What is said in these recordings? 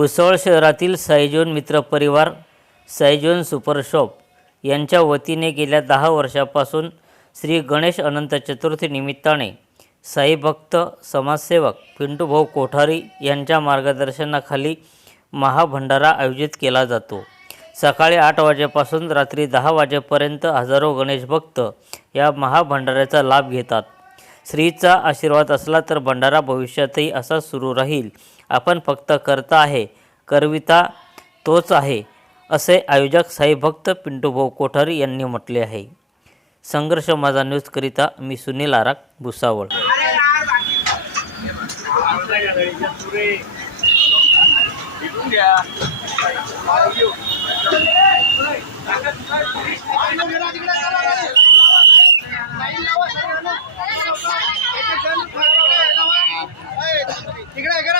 भुसवळ शहरातील साईजोन मित्र परिवार साईजोन सुपर शॉप यांच्या वतीने गेल्या दहा वर्षापासून श्री गणेश अनंत चतुर्थी निमित्ताने साईभक्त समाजसेवक पिंटूभाऊ कोठारी यांच्या मार्गदर्शनाखाली महाभंडारा आयोजित केला जातो. सकाळी आठ वाजेपासून रात्री दहा वाजेपर्यंत हजारो गणेश भक्त या महाभंडाऱ्याचा लाभ घेतात. श्रीचा आशीर्वाद असला तर भंडारा भविष्यातही असा सुरू राहील आपण फक्त करता आहे करविता तोच आहे असे आयोजक साईभक्त पिंटूभाऊ कोठारी यांनी म्हटले आहे. संघर्ष माझा न्यूजकरिता मी सुनील आराक भुसावळ. तिकडे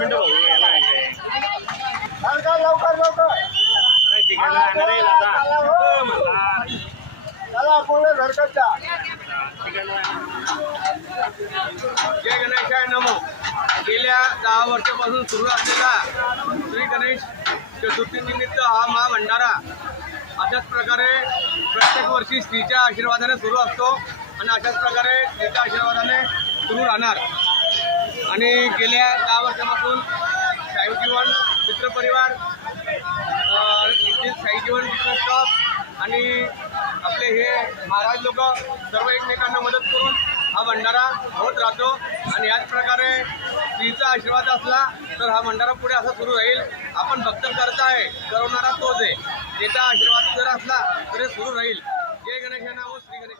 लाईनी शिर घ्या लवकर लवकर चला पूर्ण घरकटचा जय गणेशाय नमो. गेल्या दहा वर्षापासून सुरू असलेला श्री गणेश चतुर्थीनिमित्त हा महाभंडारा अशाच प्रकारे प्रत्येक वर्षी स्त्रीच्या आशीर्वादाने सुरू असतो आणि अशाच प्रकारे स्त्रीच्या आशीर्वादाने सुरू राहणार. आणि गेल्या दहा वर्षापासून साईजीवन मित्रपरिवार साईजीवन बिझनेस क्लब आणि आपले हे महाराज लोक सर्व एकमेकांना मदत करून हा भंडारा होत राहतो. आणि याच प्रकारे स्त्रीचा आशीर्वाद असला तर हा भंडारा पुढे असा सुरू राहील. आपण भक्त करता आहे करवणारा तोच आहे. त्याचा आशीर्वाद जर असला तर सुरू राहील. जय गणेश नाव श्री गणेश